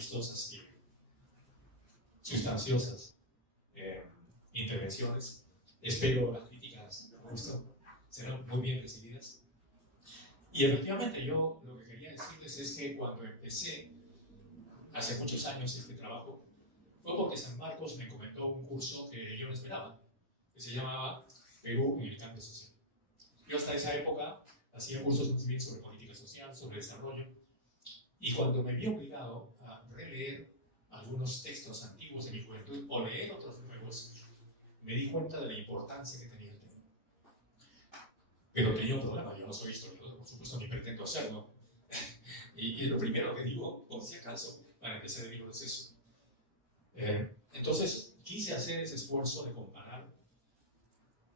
amistosas y sustanciosas intervenciones. Espero las críticas como esto serán muy bien recibidas. Y efectivamente yo lo que quería decirles es que cuando empecé hace muchos años este trabajo fue porque San Marcos me comentó un curso que yo no esperaba, que se llamaba Perú en el cambio social. Yo hasta esa época hacía cursos más bien sobre política social, sobre desarrollo, y cuando me vi obligado a releer algunos textos antiguos de mi juventud o leer otros nuevos, me di cuenta de la importancia que tenía el tema. Pero tenía un problema, yo no soy historiador, por supuesto, ni pretendo hacerlo. Y lo primero que digo, por si acaso, para empezar el libro es eso. Entonces, quise hacer ese esfuerzo de comparar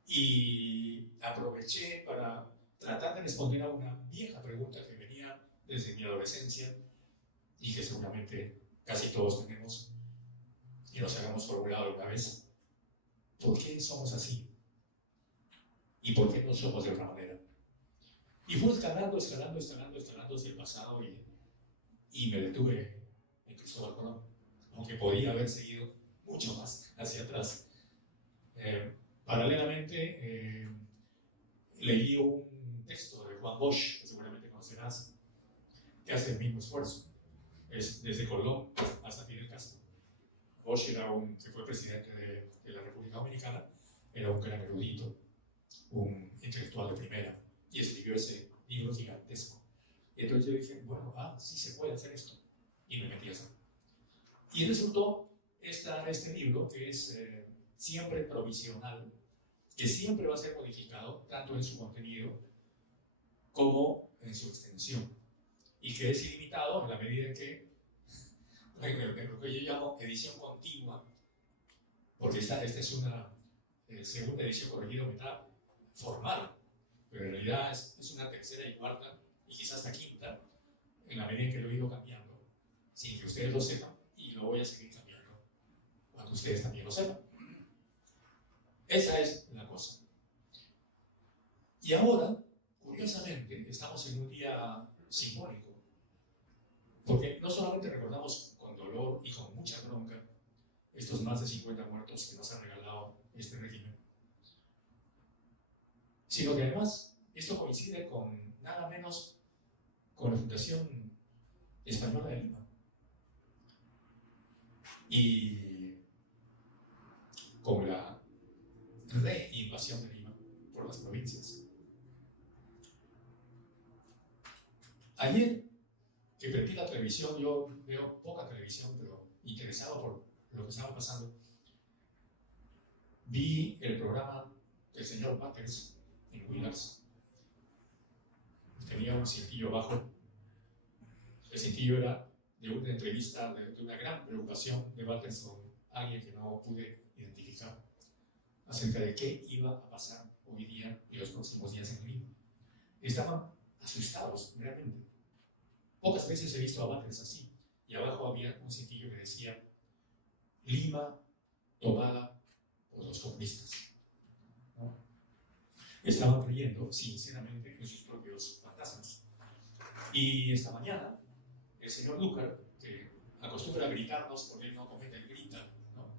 y aproveché para tratar de responder a una vieja pregunta que venía desde mi adolescencia y que seguramente casi todos tenemos y nos habíamos formulado alguna vez. ¿Por qué somos así? ¿Y por qué no somos de otra manera? Y fue escalando hacia el pasado y me detuve en Cristóbal Colón, aunque podía haber seguido mucho más hacia atrás. Paralelamente, leí un texto de Juan Bosch, que seguramente conocerás, que hace el mismo esfuerzo. Es desde Colón hasta Fidel Castro. Bosch que fue presidente de la República Dominicana, era un gran erudito, un intelectual de primera, y escribió ese libro gigantesco. Y entonces yo dije, bueno, sí se puede hacer esto. Y me metí a hacerlo. Y resultó este libro, que es siempre provisional, que siempre va a ser modificado, tanto en su contenido como en su extensión, y que es ilimitado en la medida en que lo que yo llamo edición continua, porque esta es una segunda edición corregida meta formal, pero en realidad es una tercera y cuarta, y quizás hasta quinta, en la medida en que lo he ido cambiando, sin que ustedes lo sepan, y lo voy a seguir cambiando cuando ustedes también lo sepan. Esa es la cosa. Y ahora, curiosamente, estamos en un día simbólico, porque no solamente recordamos con dolor y con mucha bronca estos más de 50 muertos que nos ha regalado este régimen, sino que además esto coincide con nada menos con la Fundación Española de Lima y con la reinvasión de Lima por las provincias. Ayer que prendí la televisión, yo veo poca televisión, pero interesado por lo que estaba pasando, vi el programa del señor Batters en Willars. Tenía un cintillo abajo. El cintillo era de una entrevista, de una gran preocupación de Batters con alguien que no pude identificar acerca de qué iba a pasar hoy día y los próximos días en Lima. Estaban asustados, realmente. Pocas veces he visto a Batters así. Y abajo había un cintillo que decía: Lima tomada por los comunistas. ¿No? Estaban creyendo sinceramente en sus propios fantasmas. Y esta mañana, el señor Lucar, que acostumbra a gritarnos porque él no comete el grita, ¿no?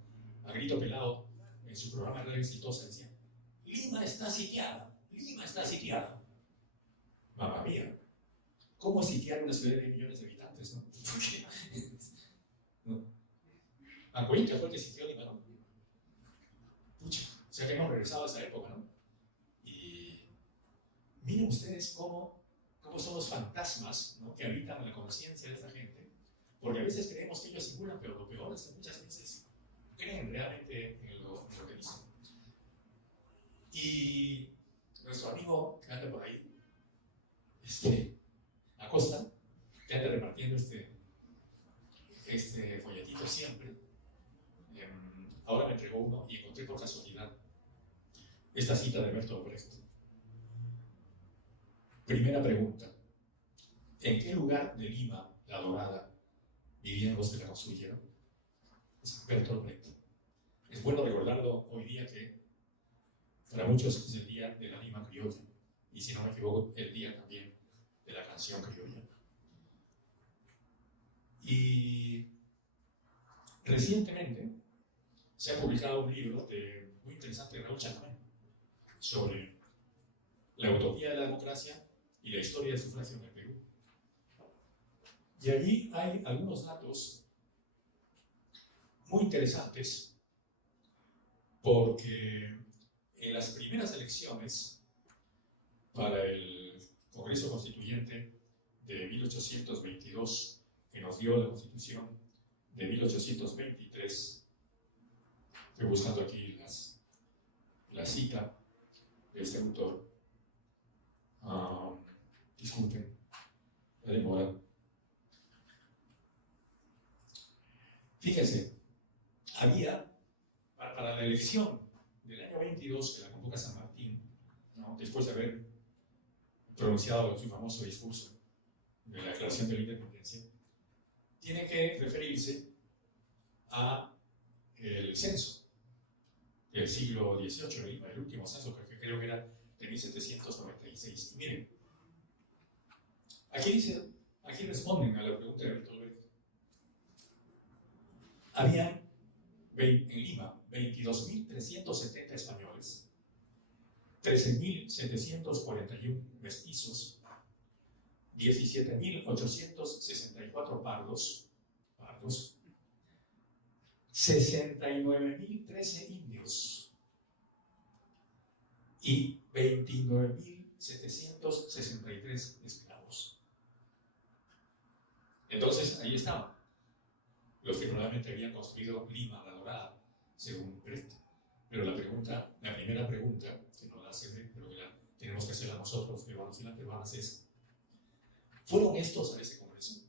A grito pelado, en su programa de radio exitosa decía: Lima está sitiada, Lima está sitiada. Mamma mía, ¿cómo sitiar una ciudad de millones de habitantes? ¿No? ¿No? Ancoinca fue el que sitió Lima, ¿no? Pucha, o sea que hemos regresado a esa época, ¿no? Y miren ustedes cómo son los fantasmas, ¿no?, que habitan en la conciencia de esta gente, porque a veces creemos que ellos aseguran, pero lo peor es que muchas veces creen realmente en lo que dicen. Y nuestro amigo que anda por ahí, Acosta, que anda repartiendo este folletito siempre, ahora me entregó uno y encontré por casualidad esta cita de Bertolt Brecht. Primera pregunta: ¿en qué lugar de Lima, la Dorada, vivían los que la construyeron? Es Bertolt Brecht. Es bueno recordarlo hoy día, que para muchos es el día de la Lima criolla, y si no me equivoco, el día también de la canción criolla. Y Recientemente se ha publicado un libro muy interesante de Raúl Chacamén sobre la utopía de la democracia y la historia del sufragio en el Perú. Y allí hay algunos datos muy interesantes, porque en las primeras elecciones para el Congreso Constituyente de 1822, que nos dio la Constitución de 1823, estoy buscando aquí la cita de este autor, disculpen la demora. Fíjense, había, para la elección del año 22 que la convoca San Martín, ¿no?, después de haber pronunciado su famoso discurso de la Declaración de la Independencia, tiene que referirse a el censo del siglo XVIII, el último censo, que creo que era de 1796. Y miren, aquí responden a la pregunta de Víctor Alberto. Había en Lima 22.370 españoles, 13.741 mestizos, 17.864 pardos, 69.013 indios y 29.763 esclavos. Entonces, ahí estaban los que probablemente habían construido Lima, la Dorada, según Brett. Pero la primera pregunta, que no la hace Brett, pero que la tenemos que hacerla nosotros, peruanos y las peruanas, es: ¿fueron estos a ese congreso?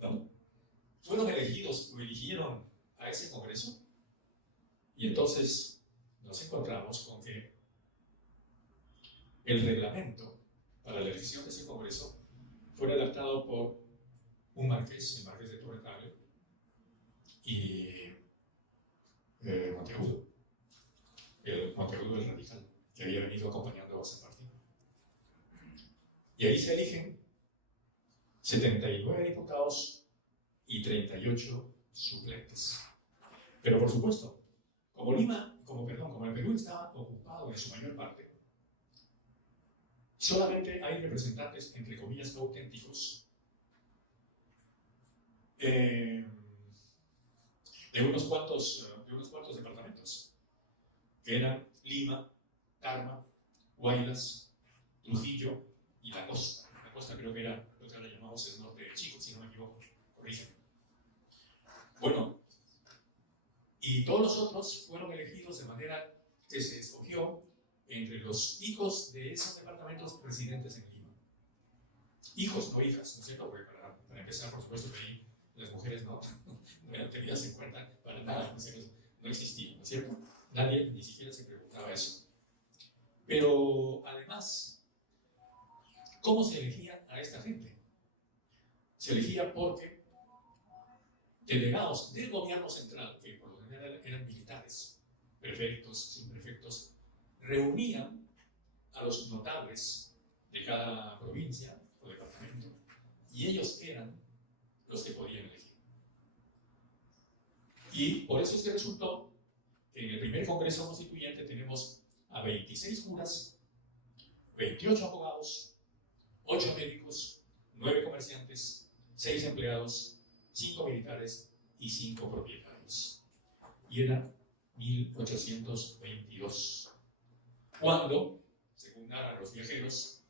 ¿No? ¿Fueron elegidos o eligieron a ese congreso? Y entonces nos encontramos con que el reglamento para la elección de ese congreso fue redactado por un marqués, el marqués de Torre Tagle, y Monteagudo, el radical, que había venido acompañando a San Martín. Y ahí se eligen 79 diputados y 38 suplentes. Pero por supuesto, como el Perú estaba ocupado en su mayor parte, solamente hay representantes, entre comillas, auténticos de unos cuantos departamentos, que eran Lima, Tarma, Huaylas, Trujillo y la costa. La costa creo que era lo que ahora llamamos el norte de Chico, si no me equivoco, corrígeme. Bueno, y todos los otros fueron elegidos de manera que se escogió entre los hijos de esos departamentos residentes en Lima. Hijos, no hijas, ¿no es cierto? Porque para empezar, por supuesto, que ahí las mujeres no eran tenidas en cuenta para nada, no existían, ¿no es cierto? Nadie ni siquiera se preguntaba eso. Pero además, ¿cómo se elegía a esta gente? Se elegía porque delegados del gobierno central, que por lo general eran militares, prefectos, subprefectos, reunían a los notables de cada provincia o departamento, y ellos eran los que podían elegir. Y por eso es que resultó que en el primer Congreso Constituyente tenemos a 26 juras, 28 abogados, 8 médicos, 9 comerciantes, 6 empleados, 5 militares y 5 propietarios. Y era 1822, cuando, según narran los viajeros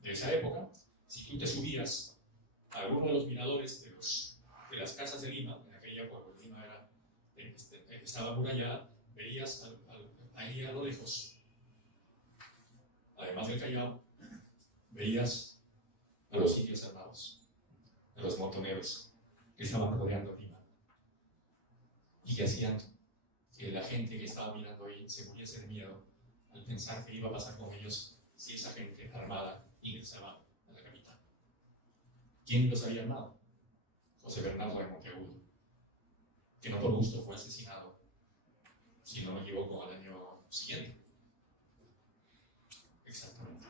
de esa época, si tú te subías a alguno de los miradores de las casas de Lima, en aquella época Lima estaba amurallada, veías ahí a lo lejos, además del Callao, veías a los indios armados, a los montoneros que estaban rodeando Lima y que hacían que la gente que estaba mirando ahí se muriese de miedo al pensar que iba a pasar con ellos si esa gente armada ingresaba a la capital. ¿Quién los había armado? José Bernardo de Monteagudo, que no por gusto fue asesinado, si no me equivoco, al año siguiente. Exactamente.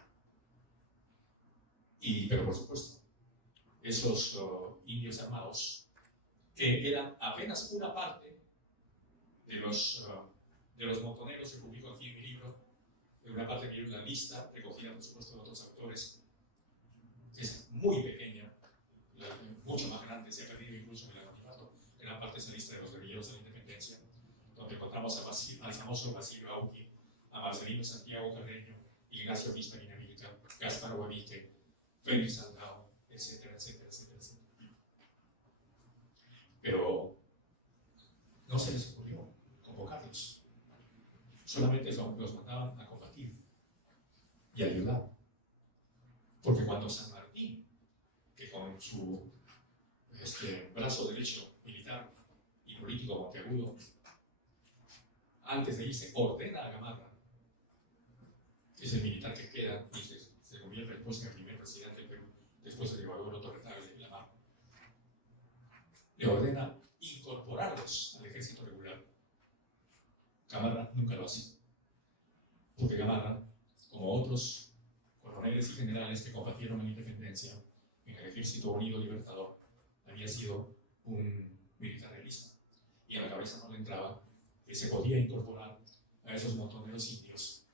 Pero por supuesto, esos indios armados que eran apenas una parte de los montoneros que publico aquí en mi libro, de una parte que es la lista, recogida por supuesto de otros autores, que es muy pequeña, mucho más grande, se ha perdido incluso en el anonimato. Gran parte es la lista de los guerrilleros de la independencia, donde encontramos al famoso Basilio Auqui, a Marcelino Santiago Carreño, Ignacio Pispanina Vilca, Gaspar Guavique, Félix Salgado, etcétera, etcétera, etcétera, etcétera. Pero no se les ocurrió convocarlos. Solamente los mandaban a combatir y ayudar. Porque cuando San Martín, que con su brazo derecho militar y político monteagudo, antes de irse, ordena a Gamarra, que es el militar que queda y se convierte después en el primer presidente del Perú, después de Eduardo Torres de la Mar, le ordena incorporarlos al ejército regular. Gamarra nunca lo hace, porque Gamarra, como otros coroneles y generales que combatieron en la independencia en el Ejército Unido Libertador, había sido un militar realista, y a la cabeza no le entraba que se podía incorporar a esos montoneros indios,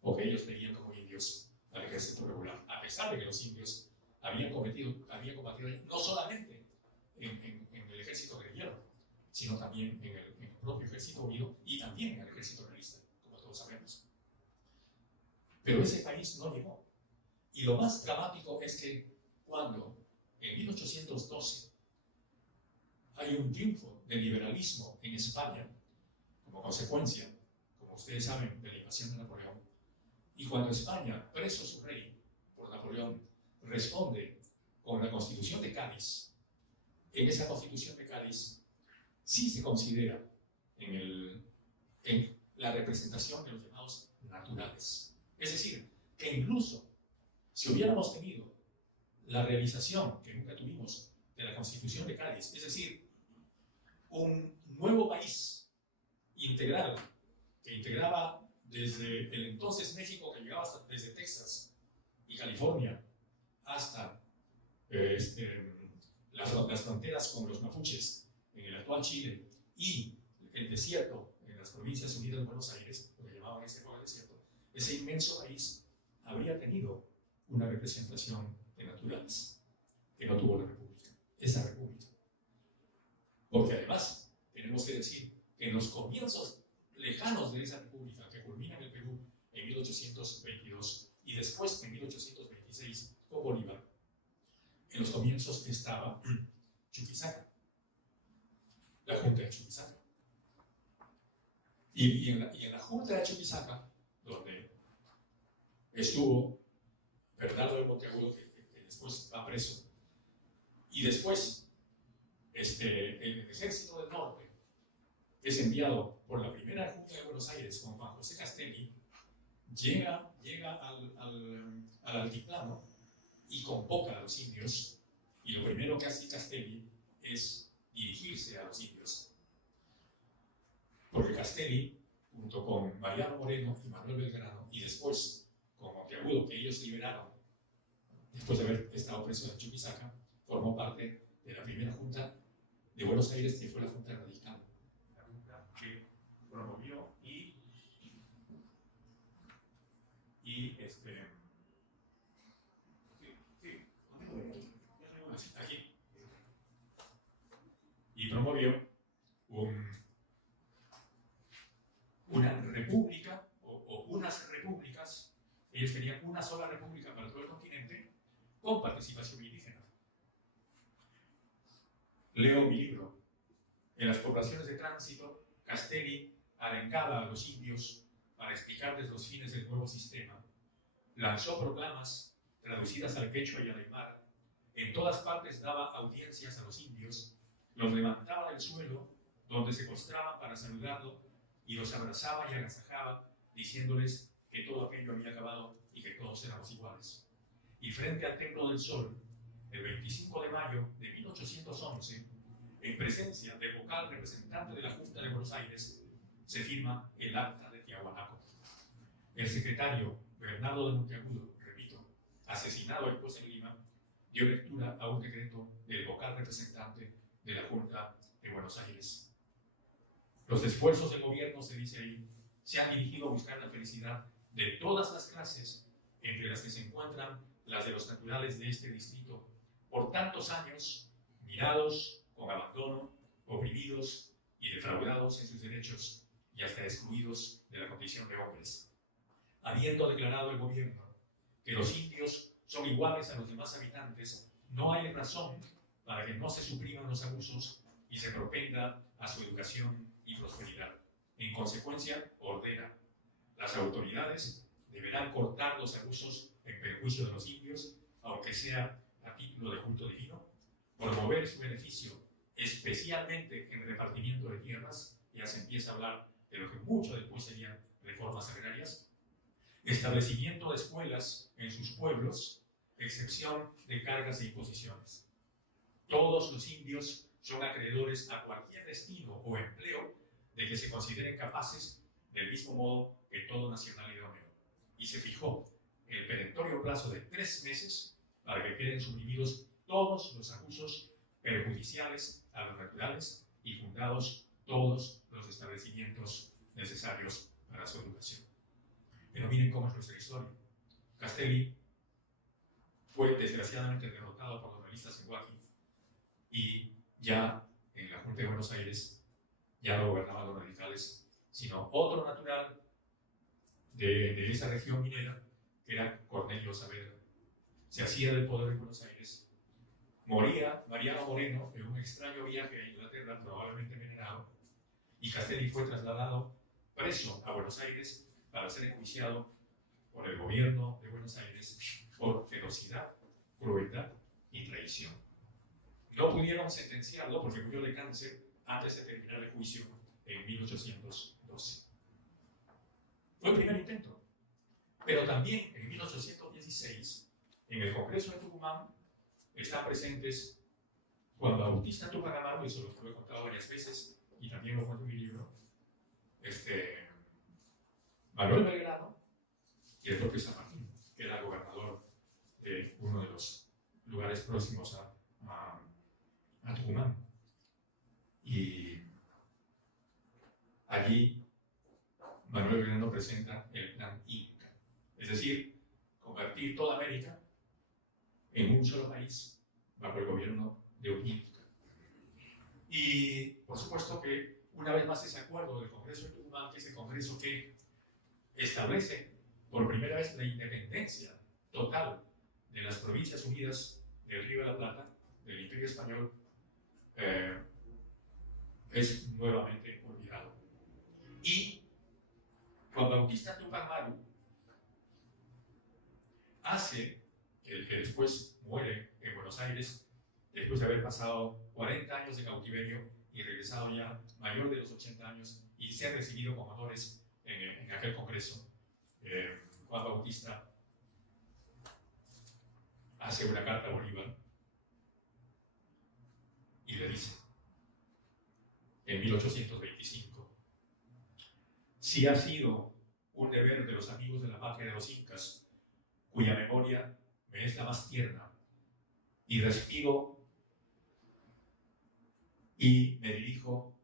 o que ellos veían como indios, al ejército regular, a pesar de que los indios habían combatido no solamente en el ejército guerrillero, sino también en el propio ejército unido y también en el ejército realista, como todos sabemos. Pero ese país no llegó. Y lo más dramático es que cuando en 1812 hay un triunfo del liberalismo en España, como consecuencia, como ustedes saben, de la invasión de Napoleón, y cuando España, preso su rey por Napoleón, responde con la Constitución de Cádiz, en esa Constitución de Cádiz sí se considera en la representación de los llamados naturales. Es decir, que incluso si hubiéramos tenido la realización, que nunca tuvimos, de la Constitución de Cádiz, es decir, un nuevo país integral, que integraba desde el entonces México, que llegaba desde Texas y California hasta las fronteras con los mapuches en el actual Chile y el desierto en las Provincias Unidas de Buenos Aires, lo que llamaban ese nuevo desierto, ese inmenso país habría tenido una representación de naturales que no tuvo la República, esa República. Porque además, tenemos que decir que en los comienzos lejanos de esa República, que culmina en el Perú en 1822 y después en 1826 con Bolívar, en los comienzos estaba Chuquisaca, la Junta de Chuquisaca. Y en la Junta de Chuquisaca, donde estuvo Bernardo de Monteagudo, que después va preso, y después el Ejército del Norte, que es enviado por la primera Junta de Buenos Aires con Juan José Castelli, llega al altiplano y convoca a los indios, y lo primero que hace Castelli es dirigirse a los indios. Porque Castelli, junto con Mariano Moreno y Manuel Belgrano, y después con Monteagudo, que ellos liberaron después de haber estado preso en Chuquisaca, formó parte de la primera Junta de Buenos Aires, que fue la Junta Radical, la Junta que promovió promovió una república o unas repúblicas. Ellos querían una sola república para todo el continente con participación indígena. Leo mi libro. En las poblaciones de tránsito, Castelli arengaba a los indios para explicarles los fines del nuevo sistema. Lanzó proclamas traducidas al quechua y al aymara. En todas partes daba audiencias a los indios, los levantaba del suelo, donde se postraban para saludarlo, y los abrazaba y agasajaba, diciéndoles que todo aquello había acabado y que todos éramos iguales. Y frente al Templo del Sol, el 25 de mayo de 1811, en presencia del vocal representante de la Junta de Buenos Aires, se firma el Acta de Tiahuanaco. El secretario Bernardo de Monteagudo, repito, asesinado después en Lima, dio lectura a un decreto del vocal representante de la Junta de Buenos Aires. Los esfuerzos del gobierno, se dice ahí, se han dirigido a buscar la felicidad de todas las clases, entre las que se encuentran las de los naturales de este distrito, por tantos años mirados con abandono, oprimidos y defraudados en sus derechos y hasta excluidos de la condición de hombres. Habiendo declarado el gobierno que los indios son iguales a los demás habitantes, no hay razón para que no se supriman los abusos y se propenda a su educación y prosperidad. En consecuencia, ordena: las autoridades deberán cortar los abusos en perjuicio de los indios, aunque sea a título de culto divino, promover su beneficio, especialmente en repartimiento de tierras, ya se empieza a hablar de lo que mucho después serían reformas agrarias, establecimiento de escuelas en sus pueblos, excepción de cargas e imposiciones. Todos los indios son acreedores a cualquier destino o empleo de que se consideren capaces, del mismo modo que todo nacional idóneo. Y se fijó el perentorio plazo de 3 meses para que queden suprimidos todos los abusos perjudiciales a los naturales y fundados todos los establecimientos necesarios para su educación. Pero miren cómo es nuestra historia. Castelli fue desgraciadamente derrotado por los realistas en Huaqui y ya en la Junta de Buenos Aires ya no gobernaban los radicales, sino otro natural de esa región minera, que era Cornelio Saavedra. Se hacía del poder de Buenos Aires. Moría Mariano Moreno en un extraño viaje a Inglaterra, probablemente envenenado, y Castelli fue trasladado preso a Buenos Aires para ser enjuiciado por el gobierno de Buenos Aires por ferocidad, crueldad y traición. No pudieron sentenciarlo porque murió de cáncer antes de terminar el juicio en 1812. Fue el primer intento. Pero también en 1816, en el Congreso de Tucumán, están presentes Juan Bautista Túpac Amaru, eso lo he contado varias veces y también lo cuento en mi libro, Manuel Belgrano y el propio San Martín, que era gobernador de uno de los lugares próximos a Tucumán. Y allí Manuel Belgrano presenta el plan Inca, es decir, convertir toda América en un solo país bajo el gobierno de un Inca. Y por supuesto que una vez más ese acuerdo del Congreso de Tucumán, que es el Congreso que establece por primera vez la independencia total de las Provincias Unidas del Río de la Plata, del Imperio Español, es nuevamente olvidado. Y Juan Bautista Túpac Amaru hace el que después muere en Buenos Aires, después de haber pasado 40 años de cautiverio y regresado ya mayor de los 80 años y ser recibido con honores en aquel congreso. Juan Bautista hace una carta a Bolívar y le dice, en 1825, si ha sido un deber de los amigos de la patria de los incas, cuya memoria me es la más tierna, y respiro y me dirijo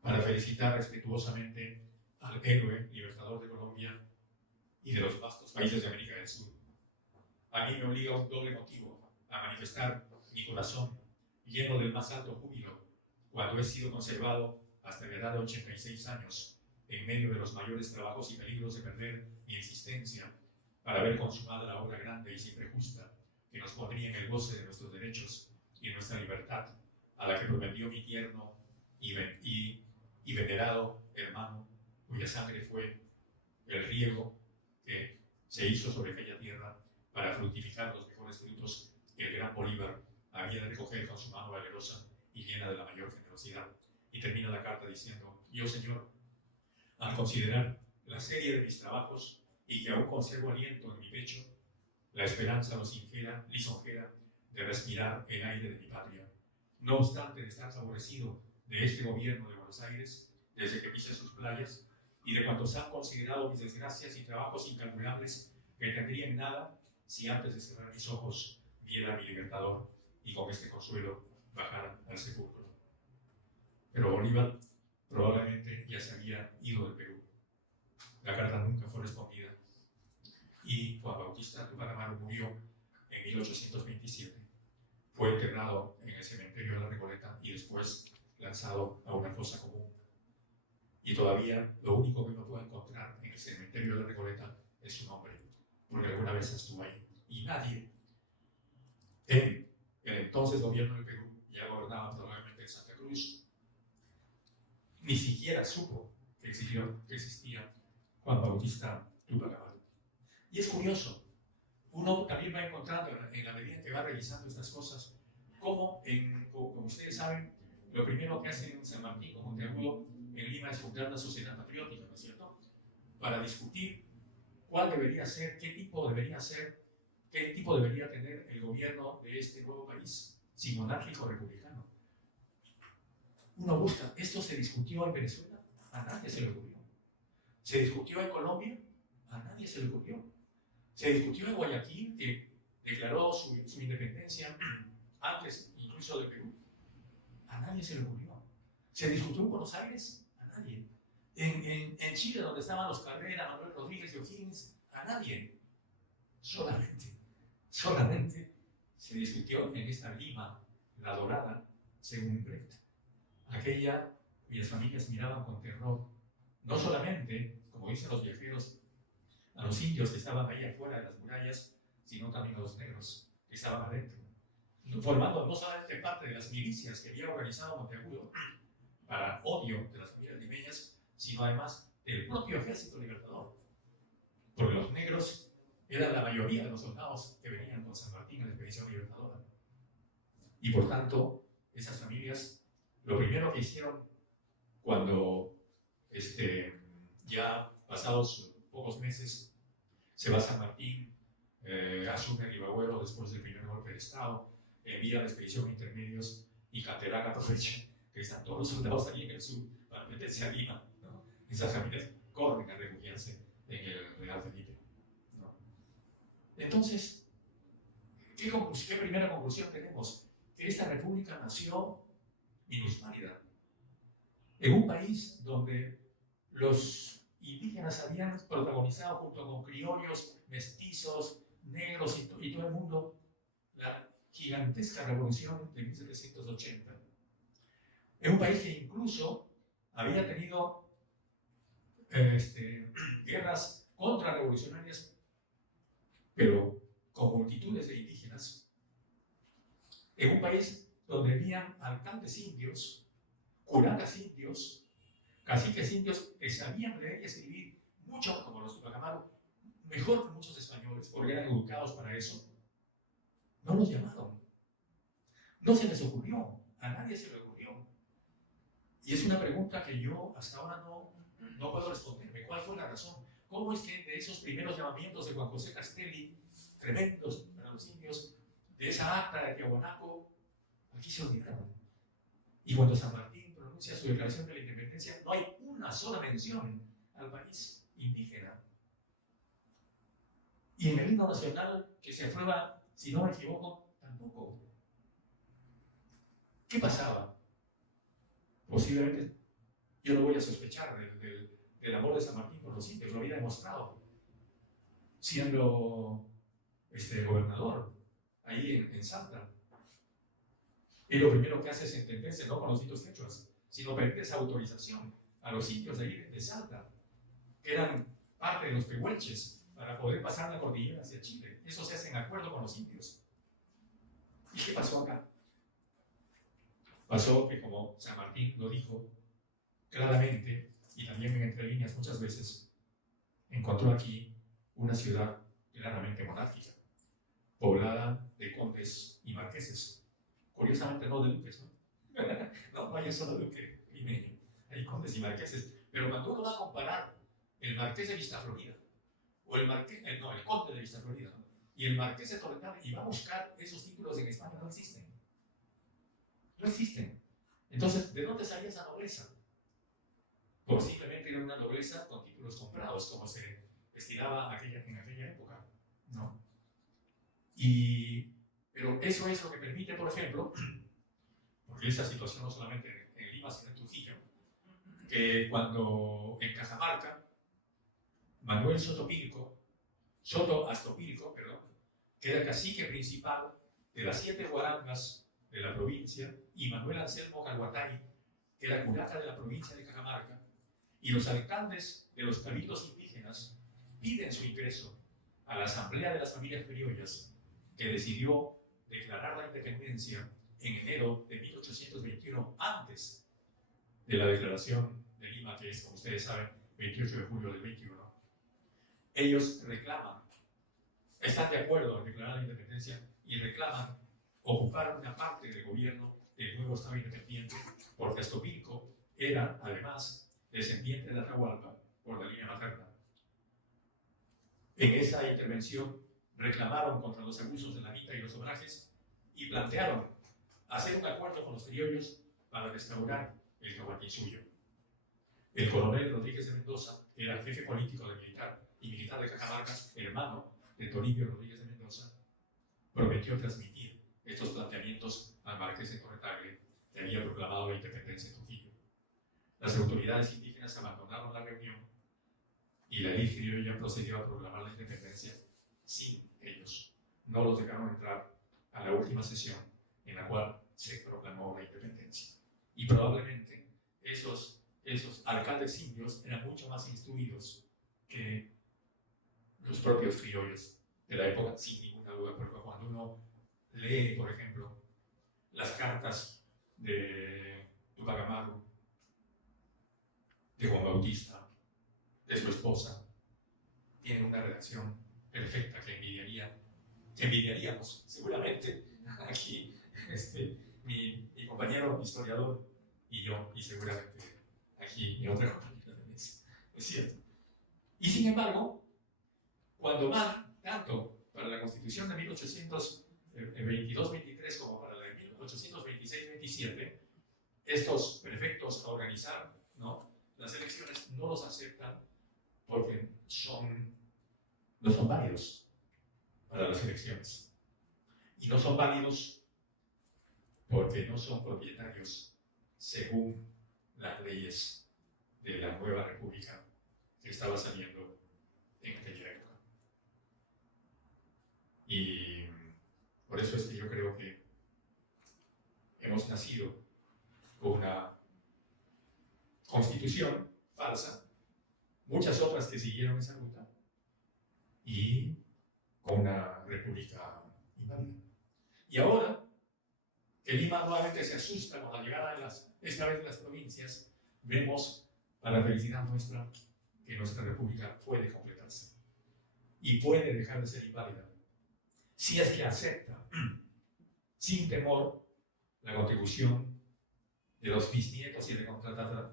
para felicitar respetuosamente al héroe libertador de Colombia y de los vastos países de América del Sur. A mí me obliga un doble motivo a manifestar mi corazón lleno del más alto júbilo cuando he sido conservado hasta la edad de 86 años en medio de los mayores trabajos y peligros de perder mi existencia para ver consumada la obra grande y siempre justa que nos pondría en el goce de nuestros derechos y de nuestra libertad, a la que prometió mi tierno y venerado hermano, cuya sangre fue el riego que se hizo sobre aquella tierra para fructificar los mejores frutos que el gran Bolívar había de recoger con su mano valerosa y llena de la mayor generosidad. Y termina la carta diciendo, yo, Señor, al considerar la serie de mis trabajos y que aún conservo aliento en mi pecho, la esperanza lisonjera de respirar el aire de mi patria. No obstante de estar favorecido de este gobierno de Buenos Aires, desde que pise sus playas, y de cuantos han considerado mis desgracias y trabajos incalculables que tendrían nada si antes de cerrar mis ojos viera a mi libertador y con este consuelo bajara al sepulcro. pero Bolívar probablemente ya se había ido del Perú. La carta nunca fue respondida y Juan Bautista Tupac Amaru murió en 1827. Fue enterrado en el cementerio de la Recoleta y después lanzado a una fosa común. Y todavía lo único que uno puede encontrar en el cementerio de la Recoleta es su nombre, porque alguna vez estuvo ahí. Y nadie en el entonces gobierno del Perú, ya gobernaba probablemente en Santa Cruz, ni siquiera supo que existía Juan Bautista Tupac Amaru. Y es curioso, uno también va encontrando en la medida que va revisando estas cosas, como ustedes saben, lo primero que hace en San Martín con Monteagudo en Lima es fundar una sociedad patriótica, ¿no es cierto?, para discutir cuál debería ser, qué tipo debería tener el gobierno de este nuevo país, si monárquico o republicano. Uno busca, ¿esto se discutió en Venezuela? A nadie se le ocurrió. ¿Se discutió en Colombia? A nadie se le ocurrió. ¿Se discutió en Guayaquil, que declaró su independencia antes incluso del Perú? A nadie se le ocurrió. ¿Se discutió en Buenos Aires? A nadie. En Chile, donde estaban los Carrera, Manuel Rodríguez y O'Higgins, a nadie. Solamente se discutió en esta Lima, la dorada, según Brecht. Aquella cuyas familias miraban con terror, no solamente, como dicen los viajeros, a los indios que estaban ahí afuera de las murallas, sino también a los negros que estaban adentro, formando no solamente parte de las milicias que había organizado Monteagudo para odio de las familias limeñas, sino además del propio ejército libertador, porque los negros eran la mayoría de los soldados que venían con San Martín en la expedición libertadora. Y por tanto, esas familias, lo primero que hicieron cuando ya pasados pocos meses se va a San Martín, asume Ribagüero después del primer golpe de Estado, envía la expedición a intermedios y Canterac aprovecha que están todos los soldados allí en el sur para meterse a Lima, ¿no? Esas familias corren a refugiarse en el Real Felipe, ¿no? Entonces, ¿qué primera conclusión tenemos? Que esta república nació minusválida, en un país donde los indígenas habían protagonizado junto con criollos, mestizos, negros y todo el mundo la gigantesca revolución de 1780. En un país que incluso había tenido guerras contrarrevolucionarias, pero con multitudes de indígenas. En un país donde habían alcaldes indios, curatas indios, caciques indios que sabían leer y escribir mucho, como los Tupac Amaru, mejor que muchos españoles, porque eran educados para eso. No los llamaron. No se les ocurrió. A nadie se le ocurrió. Y es una pregunta que yo hasta ahora no puedo responderme. ¿Cuál fue la razón? ¿Cómo es que de esos primeros llamamientos de Juan José Castelli, tremendos para los indios, de esa acta de Tiahuanaco, aquí se olvidaron? Y cuando San Martín pronuncia su declaración de la independencia, no hay una sola mención al país indígena. Y en el himno nacional que se aprueba, si no me equivoco, tampoco. ¿Qué pasaba? Posiblemente, yo no voy a sospechar del amor de San Martín por los indios, lo había demostrado siendo gobernador ahí en Salta. Y lo primero que hace es entenderse no con los indios quechuas, sino pedir esa autorización a los indios de ahí de Salta, que eran parte de los pehuenches, para poder pasar la cordillera hacia Chile. Eso se hace en acuerdo con los indios. ¿Y qué pasó acá? Pasó que, como San Martín lo dijo claramente, y también en entre líneas muchas veces, encontró aquí una ciudad claramente monárquica, poblada de condes y marqueses. Curiosamente no de duques, ¿no? No hay solo duque limeño, hay condes y marqueses. Pero cuando uno va a comparar el marqués de Vista Florida, o el conde de Vista Florida, ¿no?, y el marqués de Torrental, y va a buscar esos títulos en España, no existen. No existen. Entonces, ¿de dónde salía esa nobleza? Posiblemente era una nobleza con títulos comprados, como se estilaba en aquella época, ¿no? Pero eso es lo que permite, por ejemplo, porque esta situación no solamente en Lima, Lima, sino en Trujillo, que cuando en Cajamarca, Manuel Soto Astopilco, que era el cacique principal de las 7 guarangas de la provincia, y Manuel Anselmo Calhuatay, que era curaca de la provincia de Cajamarca, y los alcaldes de los cabildos indígenas piden su ingreso a la Asamblea de las Familias Criollas, que decidió declarar la independencia en enero de 1821, antes de la declaración de Lima, que es, como ustedes saben, 28 de julio del 21. Ellos reclaman, están de acuerdo en declarar la independencia y reclaman ocupar una parte del gobierno del nuevo Estado independiente, porque Astopilco era, además, descendiente de Atahualpa por la línea materna. En esa intervención reclamaron contra los abusos de la Vita y los obrajes y plantearon hacer un acuerdo con los criollos para restaurar el Tahuantinsuyo. El coronel Rodríguez de Mendoza, que era jefe político y militar de Cajamarca, hermano de Toribio Rodríguez de Mendoza, prometió transmitir estos planteamientos al marqués de Torretagle, que había proclamado la independencia de Trujillo. Las autoridades indígenas abandonaron la reunión y la élite criolla procedió a proclamar la independencia sin ellos. No los dejaron entrar a la última sesión en la cual se proclamó la independencia. Y probablemente esos alcaldes indios eran mucho más instruidos que los propios criollos de la época, sin ninguna duda, porque cuando uno lee, por ejemplo, las cartas de Tupac Amaru, de Juan Bautista, de su esposa, tiene una redacción perfecta que envidiaríamos seguramente aquí mi compañero historiador y yo, y seguramente aquí mi otra compañera de mesa. Es cierto. Y sin embargo, cuando van tanto para la Constitución de 1822-23 como para la de 1826-27, estos prefectos a organizar, ¿no?, las elecciones no los aceptan porque no son válidos para las elecciones. Y no son válidos porque no son propietarios según las leyes de la nueva república que estaba saliendo en aquella época. Y por eso es que yo creo que hemos nacido con una constitución falsa, muchas otras que siguieron esa ruta, y con una república inválida. Y ahora que Lima nuevamente se asusta con la llegada esta vez de las provincias, vemos, para la felicidad nuestra, que nuestra república puede completarse y puede dejar de ser inválida si es que acepta sin temor la contribución de los bisnietos y de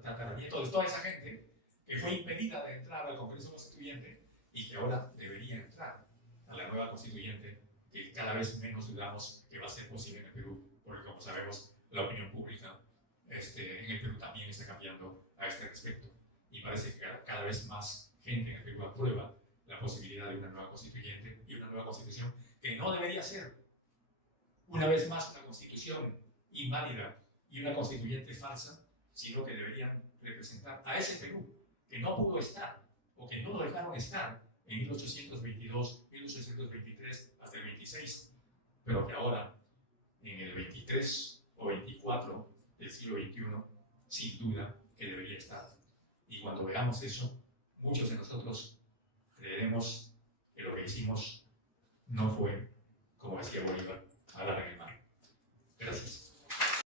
tataranietos de toda esa gente que fue impedida de entrar al Congreso Constituyente y que ahora debería entrar a la nueva Constituyente, que cada vez menos dudamos que va a ser posible en el Perú, porque como sabemos, la opinión pública en el Perú también está cambiando a este respecto. Y parece que cada vez más gente en el Perú aprueba la posibilidad de una nueva Constituyente y una nueva Constitución que no debería ser, una vez más, una Constitución inválida y una constituyente falsa, sino que deberían representar a ese Perú que no pudo estar o que no lo dejaron estar en 1822, 1823 hasta el 26, pero que ahora en el 23 o 24 del siglo XXI sin duda que debería estar. Y cuando veamos eso, muchos de nosotros creeremos que lo que hicimos no fue, como decía Bolívar, a la